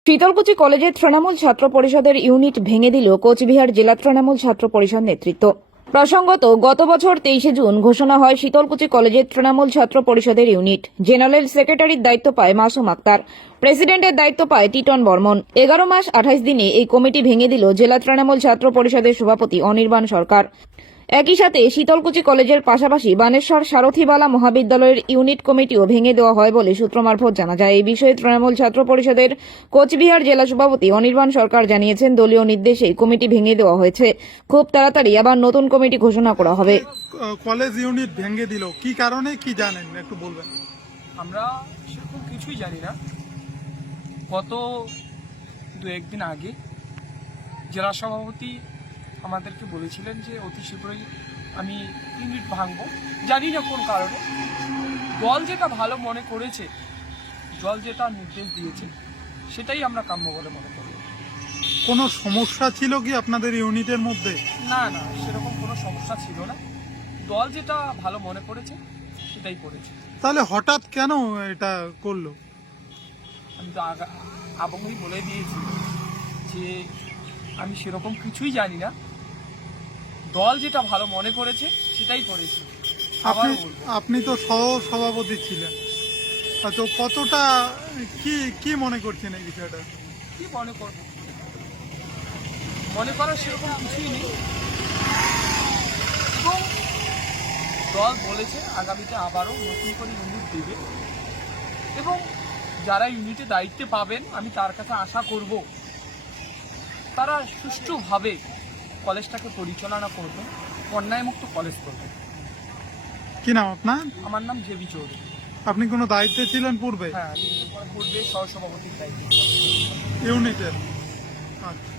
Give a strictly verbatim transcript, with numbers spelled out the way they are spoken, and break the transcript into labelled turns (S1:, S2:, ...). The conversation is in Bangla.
S1: শীতলকুচি কলেজের তৃণমূল ছাত্র পরিষদের ইউনিট ভেঙে দিল কোচবিহার জেলা তৃণমূল ছাত্র পরিষদ নেতৃত্ব। প্রসঙ্গত, গত বছর তেইশে জুন ঘোষণা হয় শীতলকুচি কলেজের তৃণমূল ছাত্র পরিষদের ইউনিট। জেনারেল সেক্রেটারির দায়িত্ব পায় মাসুম আক্তার, প্রেসিডেন্টের দায়িত্ব পায় টিটন বর্মন। এগারো মাস আঠাইশ দিনে এই কমিটি ভেঙে দিল জেলা তৃণমূল ছাত্র পরিষদের সভাপতি অনির্বাণ সরকার। একই সাথে শীতলকুচি কলেজের পাশাপাশি বানেশ্বর সারথীবালা মহাবিদ্যালয়ের ইউনিট কমিটিও ভেঙে দেওয়া হয় বলে সূত্র মারফত জানা যায়। এই বিষয়ে তৃণমূল ছাত্র পরিষদের কোচবিহার জেলা সভাপতি অনির্বাণ সরকার জানিয়েছেন, দলীয় নির্দেশে কমিটি ভেঙে দেওয়া হয়েছে। খুব তাড়াতাড়ি আবার নতুন কমিটি ঘোষণা করা হবে।
S2: কলেজ ইউনিট ভেঙে দিল, কি কারণে কি জানেন একটু বলবেন?
S3: আমরা সেরকম কিছুই জানি না। গত দু একদিন আগে জেলা সভাপতি আমাদেরকে বলেছিলেন যে অতি শীঘ্রই আমি ইউনিট ভাঙবো, জানি না কোন কারণে। দল যেটা ভালো মনে করেছে, দল যেটা নির্দেশ দিয়েছে, সেটাই আমরা কাম্য বলে মনে করি।
S2: কোনো সমস্যা ছিল কি আপনাদের ইউনিটের মধ্যে?
S3: না না, সেরকম কোনো সমস্যা ছিল না। দল যেটা ভালো মনে করেছে সেটাই করেছে।
S2: তাহলে হঠাৎ কেন এটা করলো?
S3: আমি তো আগা আবহাওয়াই বলে দিয়েছি যে আমি সেরকম কিছুই জানি না। দল যেটা ভালো মনে করেছে সেটাই করেছে।
S2: আপনি আপনি তো সহ সভাপতি ছিলেন, তো কতটা কি কি মনে করছেন এই বিষয়টা?
S3: কি মনে করবো, মনে করার সেরকম কিছুই নেই। এবং দল বলেছে আগামীতে আবারও নতুন করে ইউনিট দেবে, এবং যারা ইউনিটে দায়িত্বে পাবেন আমি তার কাছে আশা করব তারা সুষ্ঠুভাবে কলেজটাকে পরিচালনা করবে, অন্যায়মুক্ত কলেজ করবে।
S2: কি নাম আপনার?
S3: আমার নাম জেবি চৌধুরী।
S2: আপনি কোনো দায়িত্বে ছিলেন পূর্বে?
S3: হ্যাঁ, আমি পূর্বে সহসভাপতির দায়িত্ব
S2: ইউনিটের? আচ্ছা।